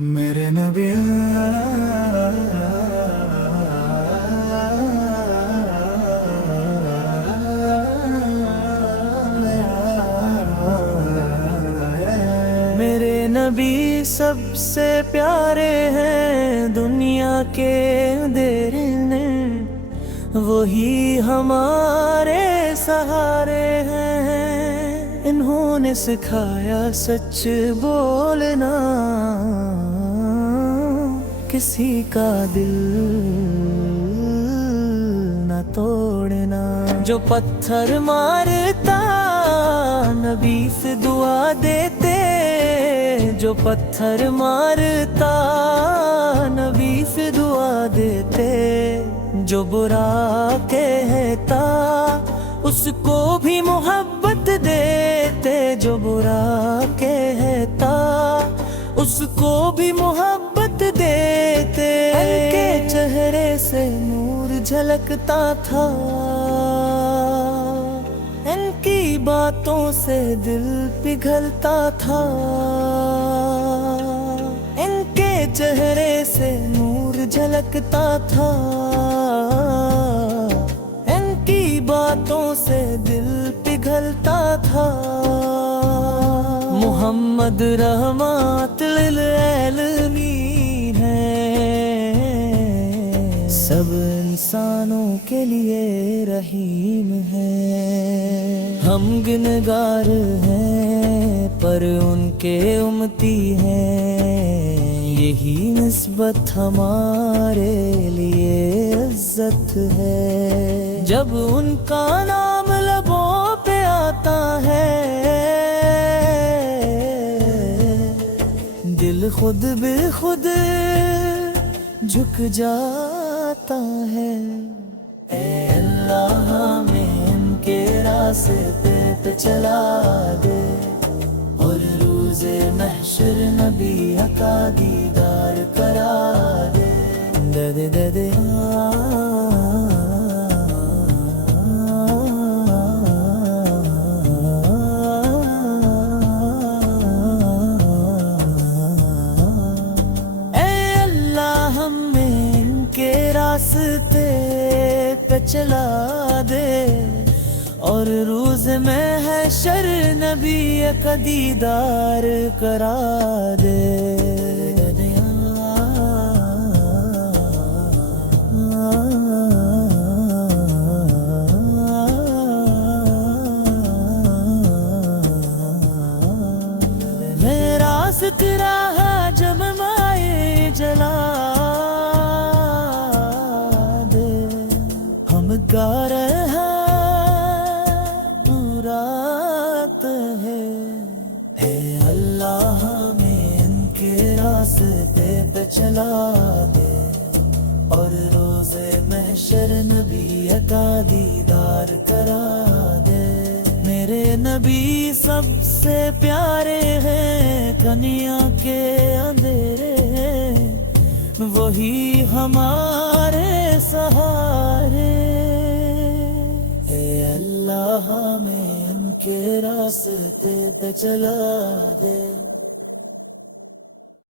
میرے نبی میرے نبی سب سے پیارے ہیں دنیا کے اندھیرے نے، وہی ہمارے سہارے ہیں۔ انہوں نے سکھایا سچ بولنا، کسی کا دل نہ توڑنا۔ جو پتھر مارتا نبی سے دعا دیتے، جو پتھر مارتا نبی سے دعا دیتے، جو برا کہتا اس کو بھی محبت دیتے، جو برا کہتا اس کو بھی محبت دیتے۔ ان کے چہرے سے نور جھلکتا تھا، ان کی باتوں سے دل پگھلتا تھا۔ ان کے چہرے سے نور جھلکتا تھا، ان کی باتوں سے دل پگھلتا تھا۔ محمد رحمت للعالمین ہے، سب انسانوں کے لیے رحیم ہے۔ ہم گنہگار ہیں پر ان کے امتی ہیں، یہی نسبت ہمارے لیے عزت ہے۔ جب ان کا نام لبوں پہ آتا ہے، دل خود بے خود جھک جاتا ہے۔ اے اللہ ہمیں ان کے راستے پہ چلا دے، اور روز محشر نبی کا دیدار کرا دے۔ دے دے دے راستے پہ چلا دے، اور روز محشر نبی کا دیدار کرا دے۔ میں راست رہا جب مائے جلا گا رہا رات ہے۔ اے اللہ ہمیں ان کے راستے پہ چلا دے، اور روز محشر نبی کا دیدار کرا دے۔ میرے نبی سب سے پیارے ہیں دنیا کے اندھیرے ہیں، وہی ہمارے سہارے۔ اللہ ہمیں ان کے راستے پہ چلا دے۔